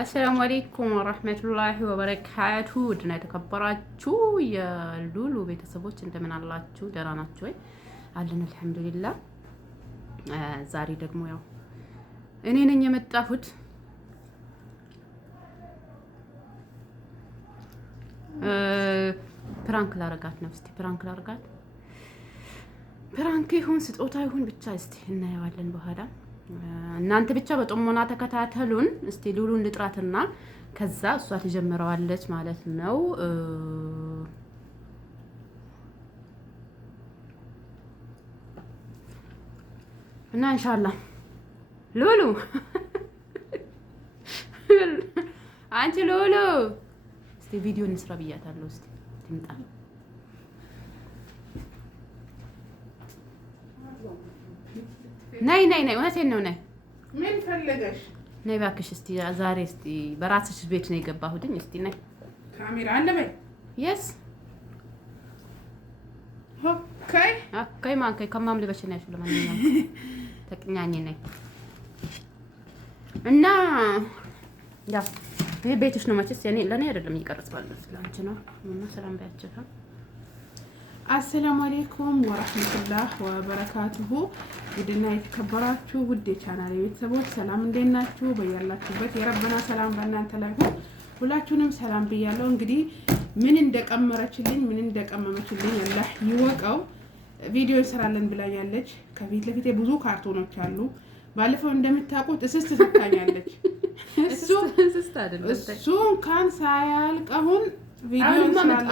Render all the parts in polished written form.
አሰላሙ አለይኩም ወራህመቱላሂ ወበረካቱ። ውድና የተከበራችሁ የሉሉ ቤተሰቦች እንደምን አላችሁ? ደህና ናችሁ ወይ? አለን አልሐምዱሊላህ። ዛሬ ደግሞ ያው እኔ ነኝ የመጣሁት። ፕራንክ ላረጋት ነው። እስቲ ፕራንክ ላረጋት። ፕራንክ ይሁን ስጦታ ይሁን ብቻ እስቲ እናየዋለን በኋላ። እናንተ ብቻ በጥሞና ተከታተሉን። እስቲ ሉሉን ልጥራትና ከዛ እሷ ትጀምረዋለች ማለት ነው። እና ኢንሻአላህ ሉሉ አንቺ ሉሉ እስቲ ቪዲዮ እንስራ ብያታለሁ። እስቲ ትምጣ። ነይ ነይ ነይ፣ እውነቴን ነው። ነይ ምን ፈለገሽ? ነይ እባክሽ። እስቲ ዛሬ እስቲ በራስሽ ቤት ነው የገባሁትኝ። እስቲ ነይ። ካሜራ አለ በይ። የስ ኦኬ ኦኬ። ማንከ ከማም ልበሽ ነው ያሽሉ ማንኛውም ተቅኛኝ ነይ እና ያ ይሄ ቤትሽ ነው መቼስ። የኔ ለኔ አይደለም እየቀረጽ ባለው ስለአንቺ ነው። እና ሰላም ባያችሁ። አሰላሙ አለይኩም ወራህመቱላህ ወበረካቱሁ። ውድና የተከበራችሁ ውድ የቻናሌ ቤተሰቦች ሰላም እንዴት ናችሁ? በያላችሁበት የረበና ሰላም በእናንተ ላይ ሁሉ ሁላችሁንም ሰላም ብያለሁ። እንግዲህ ምን እንደቀመረችልኝ ምን እንደቀመመችልኝ አላህ ይወቀው። ቪዲዮ እንሰራለን ብላኛለች። ከፊት ለፊቴ ብዙ ካርቶኖች አሉ። ባለፈው እንደምታውቁት እስስት ትታኛለች። እሱ እንኳን ሳያልቅ አሁን ቪዲዮ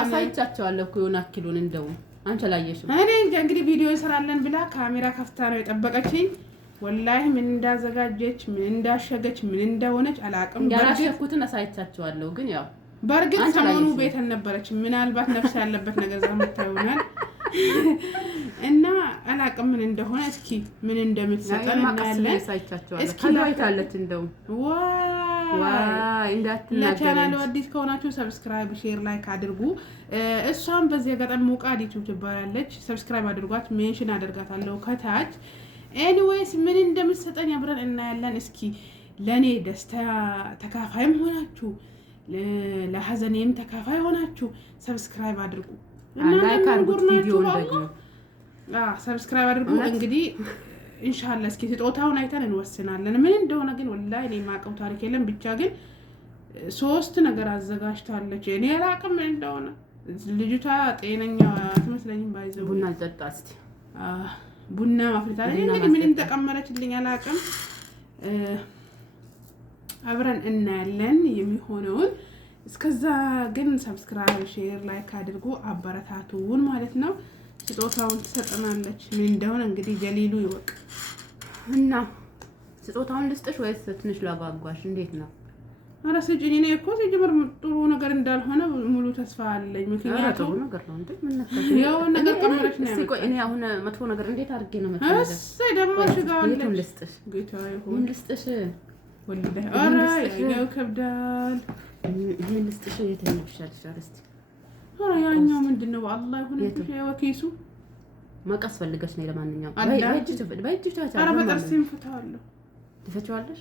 አሳይቻቸዋለሁ እኮ የሆነ አኪሉን እንደው አንቺ ላየሽው። እኔ እንጃ እንግዲህ ቪዲዮ እንሰራለን ብላ ካሜራ ከፍታ ነው የጠበቀችኝ። ወላሂ ምን እንዳዘጋጀች ምን እንዳሸገች ምን እንደሆነች አላውቅም። ያላሸኩትን አሳይቻቸዋለሁ ግን ያው በርግጥ ሰሞኑ ቤት አልነበረችም። ምናልባት ነፍስ ያለበት ነገር ዘመታ ይሆናል እና አላውቅም ምን እንደሆነ። እስኪ ምን እንደምትሰጠን እናያለን። እስኪ ታይታለች እንደው ዋይ ለቻናሉ አዲስ ከሆናችሁ ሰብስክራይብ፣ ሼር፣ ላይክ አድርጉ። እሷም በዚህ አጋጣሚ ሙቃድ ዩቲዩብ ትባላለች። ሰብስክራይብ አድርጓት፣ ሜንሽን አደርጋታለሁ ከታች። ኤኒዌይስ ምን እንደምትሰጠኝ አብረን እናያለን። እስኪ ለኔ ደስታ ተካፋይም ሆናችሁ ለሐዘኔም ተካፋይ ሆናችሁ ሰብስክራይብ አድርጉ። ላይክ አድርጉት። ቪዲዮውን ደግሞ ሰብስክራይብ አድርጉ። እንግዲህ ኢንሻአላህ እስኪ ስጦታውን አይተን እንወስናለን ምን እንደሆነ። ግን ወላሂ እኔ የማውቀው ታሪክ የለም። ብቻ ግን 3 ነገር አዘጋጅታለች። እኔ አላውቅም ምን እንደሆነ። ልጅቷ ጤነኛ አትመስለኝም። ባይዘው ቡና አልጠጣ እስቲ ቡና ማፍልታለች። እንግዲህ ምን እንደቀመረችልኝ አላውቅም። አብረን እናያለን የሚሆነውን። እስከዛ ግን ሰብስክራይብ፣ ሼር፣ ላይክ አድርጉ አበረታቱን ማለት ነው። ስጦታውን ትሰጠናለች። ምን እንደሆነ እንግዲህ ጀሊሉ ይወቅ እና ስጦታውን ልስጥሽ ወይስ ትንሽ ላጓጓሽ? እንዴት ነው? ኧረ ስጪኝ። እኔ እኮ ሲጀምር ጥሩ ነገር እንዳልሆነ ሙሉ ተስፋ አለኝ። ምክንያቱም ጥሩ ነገር ነው እንዴ? ምን ነካሽ? ያው ነገር ቀመረሽ ነው። እስኪ ቆይ እኔ አሁን መጥፎ ነገር እንዴት አድርጌ ነው መጥፎ ነገር? እሰይ ደግሞ ሽጋዋለች። የቱን ልስጥሽ? ጌታ ይሁን። ምን ልስጥሽ? ወልደ ኧረ ያው ከብዳል። ይሄን ልስጥሽ? የትኛው ይሻልሻል? እስቲ ኧረ ያኛው ምንድነው? በአላህ ይሁን ኪሱ መቀስ ፈልገሽ ነው። ለማንኛውም ባይጅ ታታ ኧረ በጥርሴም ፍታዋለሁ። ትፈጪዋለሽ?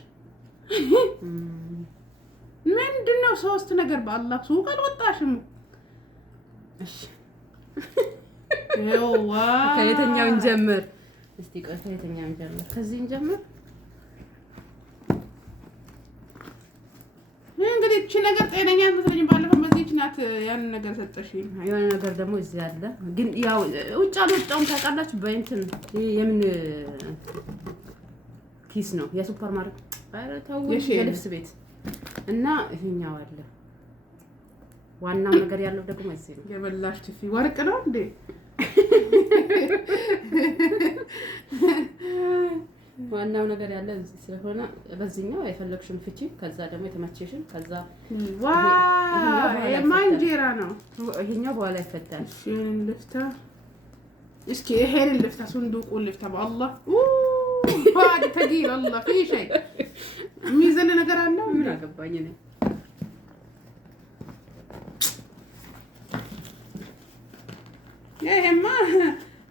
ምንድነው 3 ነገር? በአላህ ሱቅ አልወጣሽም? እሺ ይዋ ከየትኛው እንጀምር? እስቲ ቆይ ከየትኛው እንጀምር? ከዚህ እንጀምር። እንግዲህ እቺ ነገር ጤነኛ አትመስለኝም። ባለፈው በዚህች ናት ያንን ነገር ሰጠሽኝ። የሆነ ነገር ደግሞ እዚህ አለ። ግን ያው ውጭ አልወጣሁም ታውቃላችሁ። በእንትን የምን ኪስ ነው? የሱፐር ማርኬት ባይረታው የልብስ ቤት እና ይሄኛው አለ። ዋናው ነገር ያለው ደግሞ እዚህ ነው። የበላሽ ትፊ ወርቅ ነው እንዴ? ዋናው ነገር ያለ እዚህ ስለሆነ በዚህኛው የፈለግሽን ፍቺ፣ ከዛ ደግሞ የተመቸሽን፣ ከዛ የማንጀራ ነው። ይሄኛው በኋላ ይፈታል። እሺ ልፍታ እስኪ ይሄን ልፍታ፣ ሱንዱቁን ልፍታ። በአላህ ባድ ተጊል አላህ في شيء የሚዘለ ነገር አለ። ምን አገባኝ እኔ። ይሄማ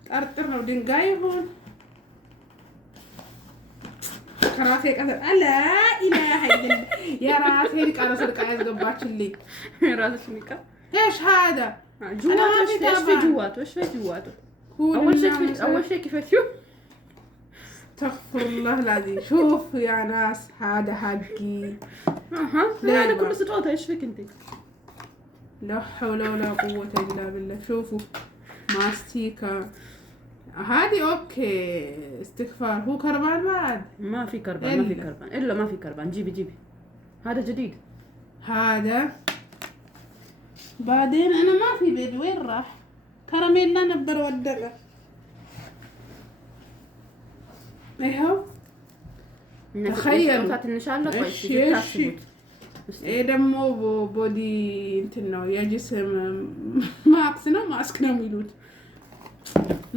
ጠርጥር ነው። ድንጋይ ይሁን ከራሴ ቀረ አላ ኢላሃ ኢላ የራሴን ቃል ስርቃ ያስገባችልኝ የራስሽን ዕቃ ايش هذا جواته ايش في جواته ايش في جواته اول شيء كيف تشوف استغفر الله العظيم شوف يا ناس هذا حقي هذا كله سطوته ايش فيك انت لا حول ولا قوة الا بالله شوفوا ماستيكا هذه اوكي استغفار هو كربان بعد ما في كربان ما في كربان الا ما في كربان جيبي هذا جديد هذا بعدين انا ما في بيد وين راح كراميلا نبر ودقه ايهو تخيل ايه ደግሞ ቦዲ እንትን ነው የጅስም ማክስ ነው ማስክ ነው የሚሉት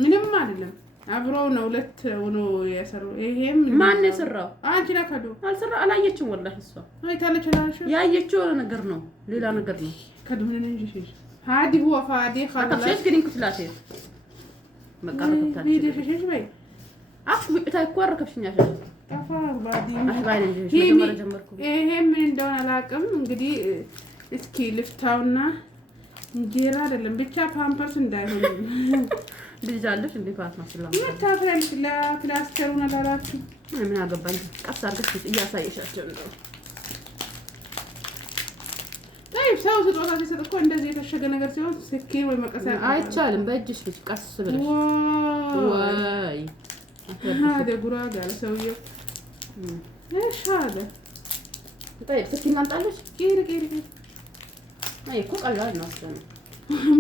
ምንም አይደለም አብረው ነው ሁለት ሆኖ የሰሩ ይሄም ማን የሰራው አንቺ ለከዱ አልሰራ አላየችም ወላሂ እሷ አይታለች ላልሽ ያየችው ነገር ነው ሌላ ነገር ነው ከዱ ምን እንጂ هادي هو فادي خلاص ايش قرين كتلاتي مقربت فيديو شيش باي اخ ታይቆረከብሽኛሽ አፋር ባዲ አህባይ እንጂ መጀመሪያ ጀመርኩ ይሄ ምን እንደሆነ አላውቅም እንግዲህ እስኪ ልፍታውና እንጀራ አይደለም ብቻ ፓምፐርስ እንዳይሆን ልጅ አለሽ እንዴ ፋትማ ሰላም መታፈል ለፕላስተሩን አላላችሁ ምን አገባኝ ቀስ አድርገሽ እያሳየሻቸው ነው ሰው ስጦታ ሲሰጥ እኮ እንደዚህ የታሸገ ነገር ሲሆን ስኪን ወይ መቀሰ አይቻልም በእጅሽ ልጅ ቀስ ብለሽ ወይ هذا ጉራጋ ለሰውዬው ايش هذا طيب سكين ላምጣልሽ ቂሪ አይ እኮ ቀላል ነው አስለ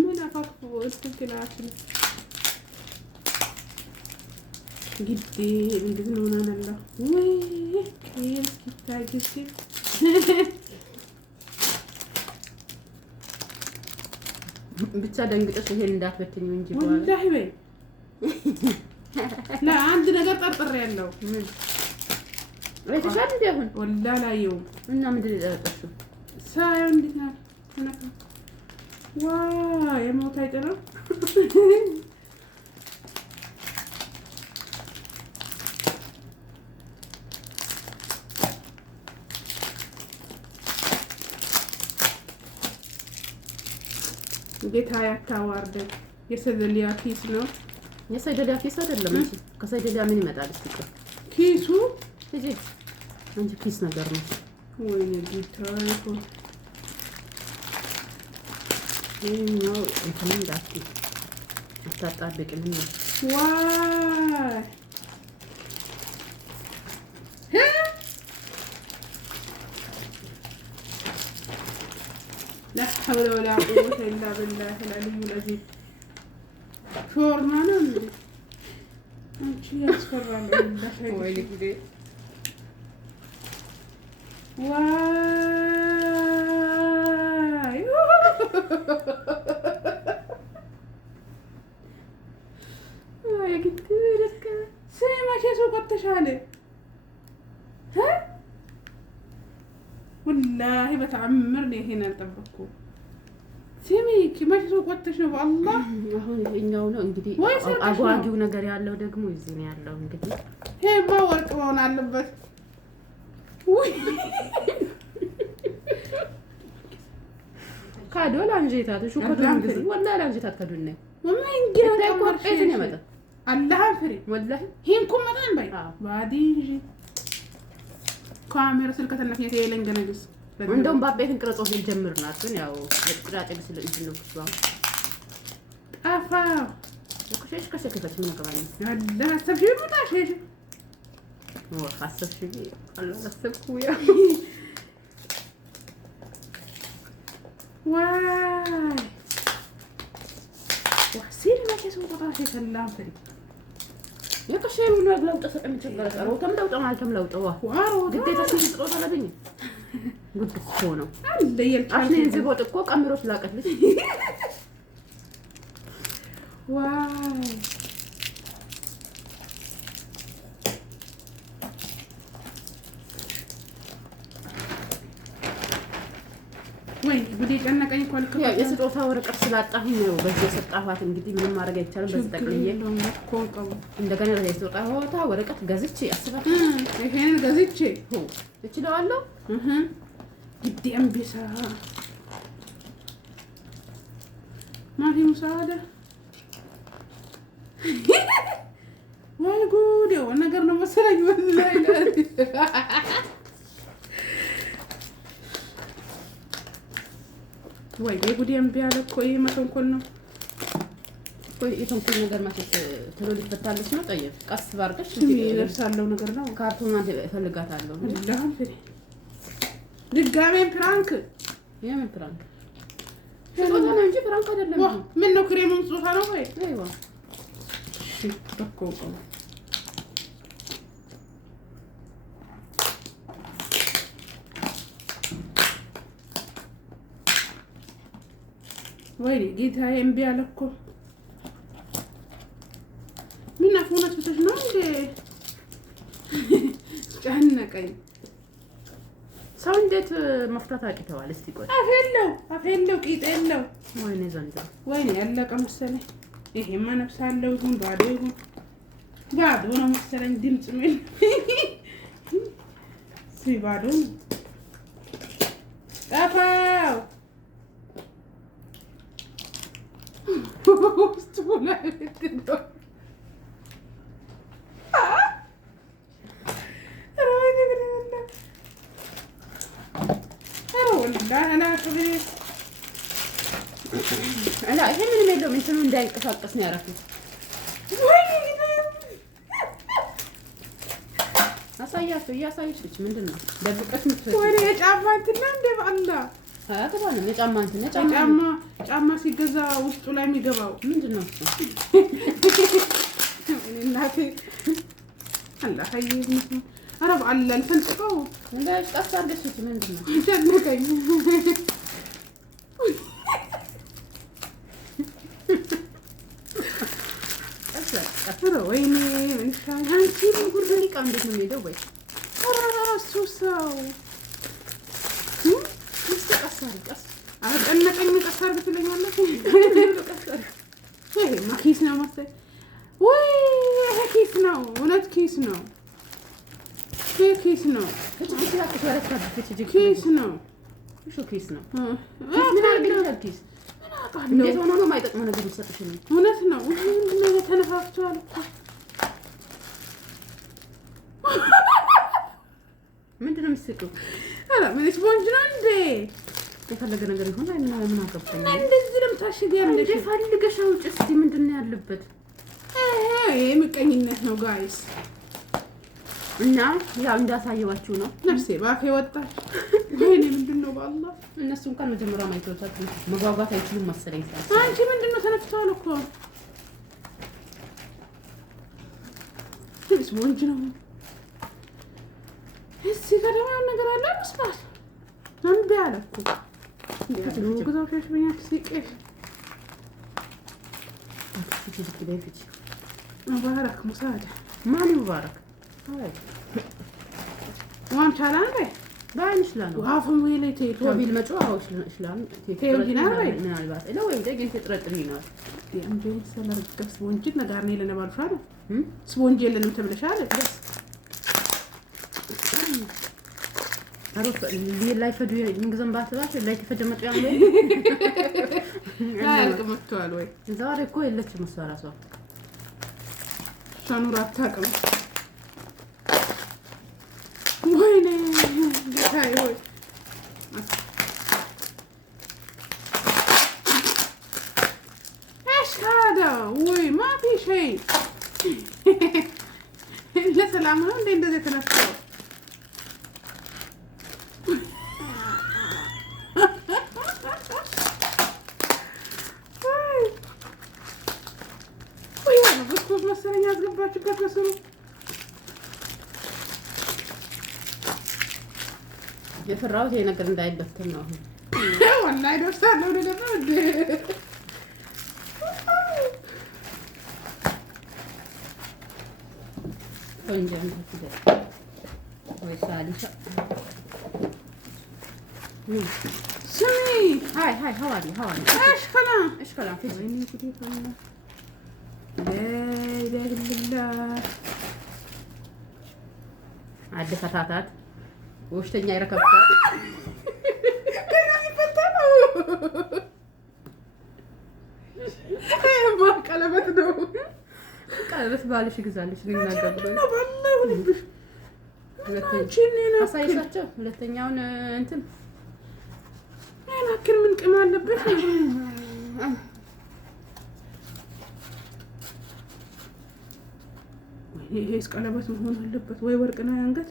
ምን አፋክፉ እስኪላችሁ ግዴ እንደዚህ ነው ናናላ ወይ ቂሪ ታጅሲ ብቻ ደንግጠሽ ይሄን እንዳትበትኝ እንጂ ወላሂ በይ ለአንድ ነገር ጠርጥሬ ያለው ምን አይተሻል እንዴ አሁን ወላሂ ላየው እና ምንድን ነው ሳይው እንዴት ነው ተነካ ዋ የሞት አይጠራው ጌታ ያታዋርደን የሰደሊያ ኪስ ነው የሰደሊያ ኪስ አይደለም እንጂ ከሰደሊያ ምን ይመጣል እስኪ ኪሱ እጂ አንቺ ኪስ ነገር ነው ወይኔ ጌታ እኮ ነው እንትን እንዳትዪ አታጣብቂልኝ ዋይ لا حول ولا قوة إلا بالله العلي العظيم شورما نمدي أنتي أسفر الله ويلك دي واي يا كتيرك سيما شي سوق التشالي ها والله بتعمرني هنا الطبقو سميك ماشي سوق ወጥተሽ ነው والله አሁን ይሄኛው ነው እንግዲህ አጓጊው ነገር ያለው ደግሞ እዚህ ነው ያለው እንግዲህ ሄባ ወርቅ መሆን አለበት ወይ ካዶላ አንጀታት እሺ ኮዶን ግዝ والله አንጀታት ካዶን ነው ወማይ እንግዲህ ተቆርጠት ነው መጣ አላህ ፍሪ والله ሄንኩም መጣን ባይ ባዲጂ ካሜራ ስልከተነፍ የቴሌን ገነግስ እንደውም ባቤትን ቅረጾ ጀምርናት ግን ያው ጥራጤ ስለ እንትን ነው ኩስባ ጠፋ ወከሽ ከሰከፈች ምን አቀባኝ ያለ አሰብሽ ይመጣሽ وخاصة بي الله نفسك ويا واي وحسيني ما كيسو قطعتي سلام فري يا كشي من وين لو تصل من شغلك او كم لو طمع كم لو طوا وارو قديت اسيب تروح على بني قلت كونو اللي يلكن عشان ينزبوت እኮ ቀምሮት ላቀልሽ واي ወይ ጉዴ ጨነቀኝ እኮ ልክ ያው የስጦታ ወረቀት ስላጣሁኝ ነው በዚህ የሰጣኋት። እንግዲህ ምንም ማድረግ አይቻልም። በዚህ ጠቅልዬ እንደገና የስጦታ ወረቀት ገዝቼ አስባት ይሄን ገዝቼ እችለዋለሁ። ግዴ አንበሳ ማፊ ሙሳዳ ወይ ጉዴ ነገር ነው መሰለኝ ወላሂ ወይ ጉዴ እምቢ አለ እኮ ይሄ መተንኮል ነው። ወይ የተንኮል ነገር ማለት ቶሎ ሊፈታለች ነው። ጠየቅ ቀስ ባርገሽ ይደርሳለው ነገር ነው። ካርቱን ማለት እፈልጋታለሁ። ድጋሜ ፕራንክ የምን ፕራንክ? ስጦታ ነው እንጂ ፕራንክ አይደለም። ምን ነው ክሬሙን ስጦታ ነው ወይ? አይዋ እሺ በኮ ወይ ጌታዬ እምቢ አለ እኮ ምን አፎናት ብተሽ ነው እንዴ? ጨነቀኝ። ሰው እንዴት መፍታት አቅተዋል? እስቲ ቆይ አፌለው ቂጥ የለው። ወይኔ ዘንድሮ ወይኔ ያለቀ መሰለኝ። ይሄማ ነፍስ አለው ይሁን ባዶ ይሁን ባዶ ነው መሰለኝ። ድምፅ ምን ባዶ ነው ጠፋው። ይሄ ምንም የለውም። እንትኑ እንዳይንቀሳቀስ ነው ያደረኩት። አሳያቸው እያሳየች ምንድን ነው ደብቀሽ ወይ የጫማ እንትን ነው እንደ በአላ አያተባለም። የጫማ እንትን ነው ጫማ ሲገዛ ውስጡ ላይ የሚገባው ምንድን ነው እሱ? እናቴ አላህ አይይዝ ኧረ በአላ ልፈልጥቀው እንዳይሽ ቀስ አድርገሽ ምንድን ነው ጨነቀኝ። ወይኔ አንቺ ጉርሊቃ እንዴት ነው የሚሄደው? ወይ እሱ ሰው ቀስ አጨነቀኝ። ቀስ አድርግ ትለኛለች። ይሄማ ኪስ ነው መሰለኝ። ወይ ይሄ ኪስ ነው፣ እውነት ኪስ ነው። ይሄ ኪስ ነው፣ ኪስ ነው፣ ኪስ ነው። ምን አድርገሻል? ኪስ እንዴት ሆኖ ነው የማይጠቅመው ነገር የሚሰጥሽ? እውነት ነው። ምንድን ነው ተነፋፍቷል እኮ ምንድን ነው የሚስቀው? ኧረ ምን ስፖንጅ ነው እንዴ? የፈለገ ነገር ይሁን አይና ምን አገባኝ። እንደዚህ ነው ታሽጊያለሽ። ፈልገሽ አውጪ እስኪ ምንድን ነው ያለበት? ይሄ ምቀኝነት ነው ጋይስ። እና ያው እንዳሳየዋችሁ ነው። ነፍሴ ባፌ ወጣች። ወይኔ ምንድን ነው በአላህ። እነሱ እንኳን መጀመሪያ ማይተውታት መጓጓት አይችሉም መሰለኝ። አንቺ ምንድን ነው ተነፍተዋል እኮ ስፖንጅ ነው። እዚህ ጋር ደግሞ ነገር አለ መስማት እምቢ አለ እኮ ጉዛውሽ በእኛት ሲቄሽ ሙባረክ ሙሳዳ ማን ሙባረክ ዋን ቻላን ላይ ባይን ይችላል ዋፉን ወይኔ ቴቶ ቢል መጮ አውሽ ይችላል ቴንጂና ወይ ምናልባት ነው ወይ ደግን ተጥረጥሪ ነው እንዴ ሰለርደስ ስፖንጅ ነገር ነው ለነባልሻለ ስፖንጅ የለንም ተብለሻል። አሮፍ ላይ ፈዱ እንግዘም ባትባሽ ላይ ተፈጀመጡ ያለው ያልቅ መጥቷል ወይ ዛሬ እኮ የለችም መስዋራ ሰው ሻኑራ አታውቅም። ወይኔ ጌታዬ ወይ ايش هذا وي ما في شيء ለሰላም ነው እንዴ እንደዚህ ተነስተው መሰለኝ ያስገባችበት በስሩ የፈራሁት ይሄ ነገር እንዳይበተን ነው። አሁን ወላሂ ደርሳለሁ ደግሞ እንዴ ወንጀል ነው ወይ ሳሊሻ سمي هاي هوالي ايش كلام في لا اله الا الله عد فتاتات وشتኛ ይረከብታል ما ቀለበት ነው ቀለበት ባልሽ ይግዛልሽ ሊናገር ነው ባለው ልብሽ አሳይሻቸው ሁለተኛውን እንትን ያናክል ምን ቅም አለበት ይሄስ ቀለበት መሆን አለበት ወይ ወርቅ ነው ያንገት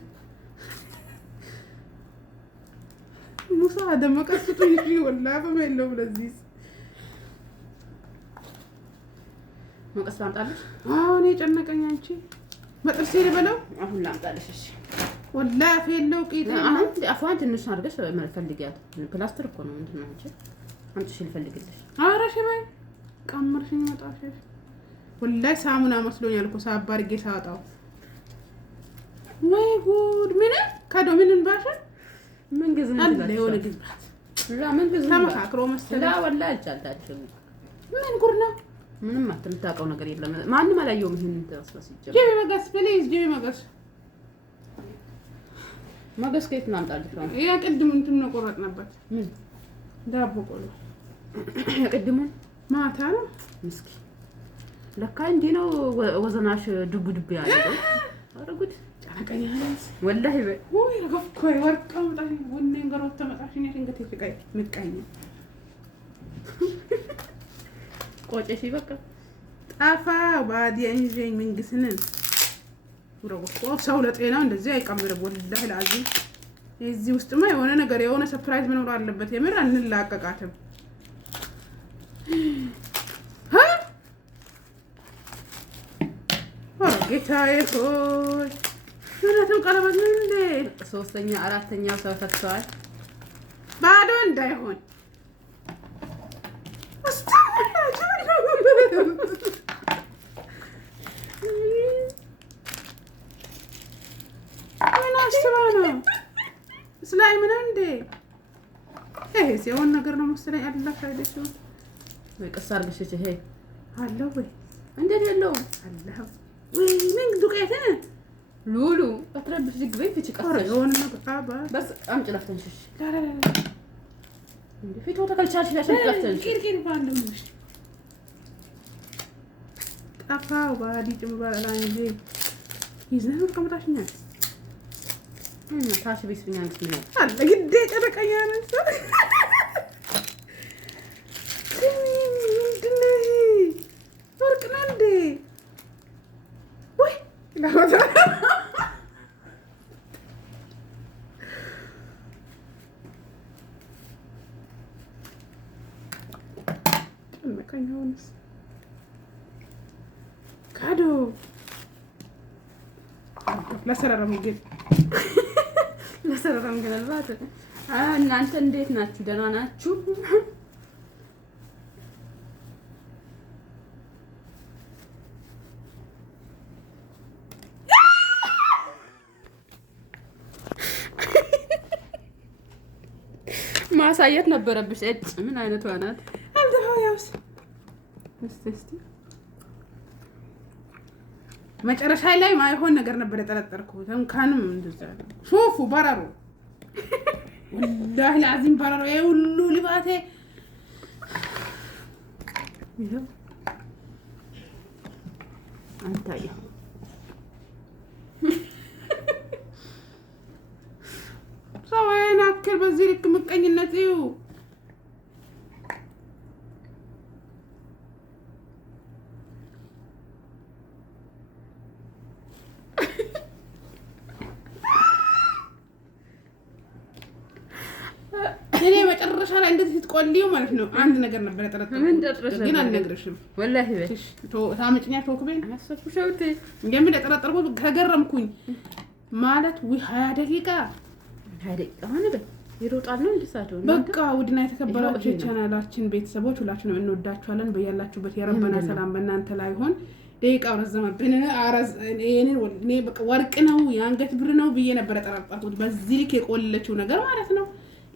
ሙሳ ደመቀስቱ ይጂ ወላሂ በመለው ለዚህ መቀስ ላምጣልሽ አሁን የጨነቀኝ አንቺ መጥርሴ ልበለው አሁን ላምጣልሽ እሺ ወላሂ ፈለው ቂጥ አሁን አፏን ትንሽ አድርገሽ ፈልጊያት ፕላስተር እኮ ነው እንትን ነው እንጂ አንቺ ልፈልግልሽ ኧረ ሽባይ ቀመርሽኝ ወጣሽ ወላሂ ሳሙና መስሎኛል እኮ ሳባርጌ ሳወጣው ወይ ጉድ ምን ከዶ ምን ባሽ ምን ግዝም አለ የሆነ ግዝባት ላ ምን ግዝም ተመካክሮ መሰለኝ ላ ወላሂ አልቻልታችሁም ምን ጉድ ነው ምንም አትምታውቀው ነገር የለም ማንንም አላየውም ይሄን ተስፈስጀ ጂቢ መገስ ፕሊዝ ጂቢ መገስ ከየት እናምጣልሽ ነው ያ ቅድም እንትን ነው ቆረጥነበት ምን ዳቦ ቆሎ ቅድሙን ማታ ነው ምስኪ ለካ እንዴ ነው ወዘናሽ ድጉድብ ያለው አረጉት ጨነቀኝ ያለስ ወላሂ ወይ ረገፍኩ ወርቀው ጣይ ወኔን ገሮት ተመጣሽኝ እንግዲህ ፍቃይ ምቀኝ ቆጨሽ በቃ ጣፋ ባዲያ እንጀኝ መንግስንን ወረቆ ሰው ለጤናው እንደዚህ አይቀምርም ወላሂ ለአዚም እዚህ ውስጥማ የሆነ ነገር የሆነ ሰርፕራይዝ መኖር አለበት የምር አንላቀቃትም ጌታዬ ሆይ ምንድነው ቀለበት ነው እንዴ ሶስተኛ አራተኛ ሰው ተክቷል ባዶ እንዳይሆን ምን አስባ ነው ስላይም ነው እንዴ ይሄ ሲሆን ነገር ነው መሰለኝ አላህ አይደለም ወይ ቀስ አድርገሽ ይሄ አለው ወይ እንዴት የለው አላህ ወይ ምን ዱቄት ሉሉ አትረብሽ ዝግበይ ፍቺ ቀስ የሆነ ነገር አባ በስ አምጪ ለፍተንሽ ላ ላ ላ እንዴ ፊቱ ተከልቻለሽ ለሽን ለፍተንሽ ቂርቂር ባለው ነው ጠፋው ባዲ ጭምባላ እንጂ ይዘን ከመጣሽኛል ታሽ ቢስኛል ነው አለ ግዴ ጨረቀኛ ነሳ ምንድነው ወርቅ ነው እንዴ ወይ ለወጣ ጨነቀኛውንስ ካዶ ለሰራራም ግን አልባት እናንተ እንዴት ናችሁ ደህና ናችሁ ማሳየት ነበረብሽ እጭ ምን አይነቷ ናት አልተው ያውስ እስቲ መጨረሻ ላይ ማይሆን ነገር ነበር የጠረጠርኩት እንካንም እንደዛ ሹፉ በረሩ ወላሂ ለአዚም በረሩ የሁሉ ልባቴ ይሄው አንታየ ሰውዬን አክል በዚህ ልክ ምቀኝነት ይው እኔ መጨረሻ ላይ እንደዚህ ስትቆልዩ ማለት ነው አንድ ነገር ነበር የጠረጠርኩት ግን አልነግርሽም ወላሂ በሽ ታመጭኛ ቶክቤን አሰብኩሽ አውቴ እንደምን የጠረጠርኩት ከገረምኩኝ ማለት 20 ደቂቃ አሁን ይሮጣል ነው እንደሳቸው በቃ ውድና የተከበራችሁ ቻናላችን ቤተሰቦች ሁላችሁንም እንወዳችኋለን በያላችሁበት የረበና ሰላም በእናንተ ላይ ሆን ደቂቃው ረዘመብን እኔ በቃ ወርቅ ነው የአንገት ብር ነው ብዬ ነበር የጠረጠርኩት በዚህ ልክ የቆለችው ነገር ማለት ነው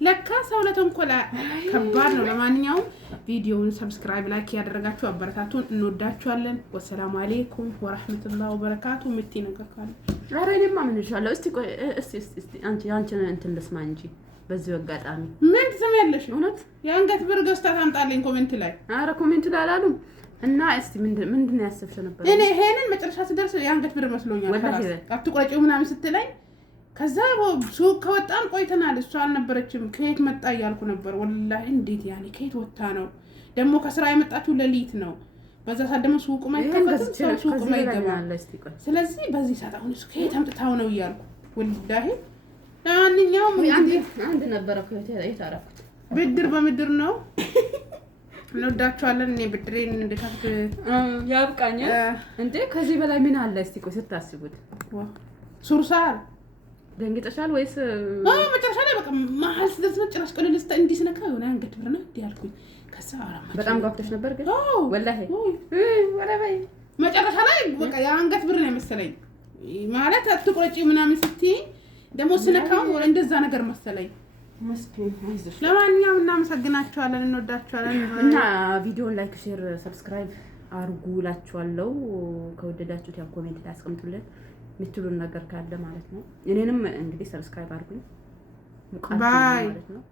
ለካ ሰው ለተንኮል ከባድ ነው። ለማንኛውም ቪዲዮውን ሰብስክራይብ ላይክ ያደረጋችሁ አበረታቱን። እንወዳችኋለን። ወሰላሙ አለይኩም ወራህመቱላሂ ወበረካቱ። ምቲ ነገር ካለ ኧረ እኔማ ምን ይሻላል? እስቲ አንቺን እንትን ልስማ እንጂ በዚህ አጋጣሚ ምን ትሰሚያለሽ? እውነት የአንገት ብር ገዝታ ታምጣልኝ ኮሜንት ላይ። ኧረ ኮሜንት ላይ አላሉም። እና እስቲ ምንድን ነው ያሰብሽው ነበር? እኔ ይሄንን መጨረሻ ስደርስ የአንገት ብር መስሎኛል። አትቆረጪው ምናምን ስትለኝ ከዛ ሱቅ ከወጣን ቆይተናል። እሷ አልነበረችም። ከየት መጣ እያልኩ ነበር። ወላሂ እንዴት ያኔ ከየት ወጣ ነው? ደግሞ ከስራ የመጣችው ሌሊት ነው። በዛ ሰዓት ደግሞ ሱቅ ማይከፈትም ሰው ሱቅ ማይገባ። ስለዚህ በዚህ ሰዓት አሁን እሱ ከየት አምጥታው ነው እያልኩ ወላሂ። ለማንኛውም አንድ ነበረ የታረኩት ብድር በምድር ነው። እንወዳችኋለን። እኔ ብድሬን እንደካፍት ያብቃኝ እንዴ። ከዚህ በላይ ምን አለ? እስቲ ቆይ ስታስቡት ሱርሳር ደንግጠሻል ወይስ? መጨረሻ ላይ በቃ መሀል ስደርስ ጭራሽ ቀለል ስታ እንዲህ ስነካ የሆነ አንገት ብር ነው እንዲህ ያልኩኝ። ከዛ በጣም ጓጉተሽ ነበር ግን ወላሂ ወላሂ መጨረሻ ላይ በቃ የአንገት ብር ነው የመሰለኝ። ማለት አትቆረጪ ምናምን ስትይ ደግሞ ስነካው እንደዛ ነገር መሰለኝ። ለማንኛውም እናመሰግናችኋለን፣ እንወዳችኋለን እና ቪዲዮን ላይክ፣ ሼር፣ ሰብስክራይብ አርጉ እላችኋለሁ። ከወደዳችሁት ያው ኮሜንት ላይ አስቀምጡልን የምትሉን ነገር ካለ ማለት ነው። እኔንም እንግዲህ ሰብስክራይብ አርጉኝ። ሙቃት ማለት ነው።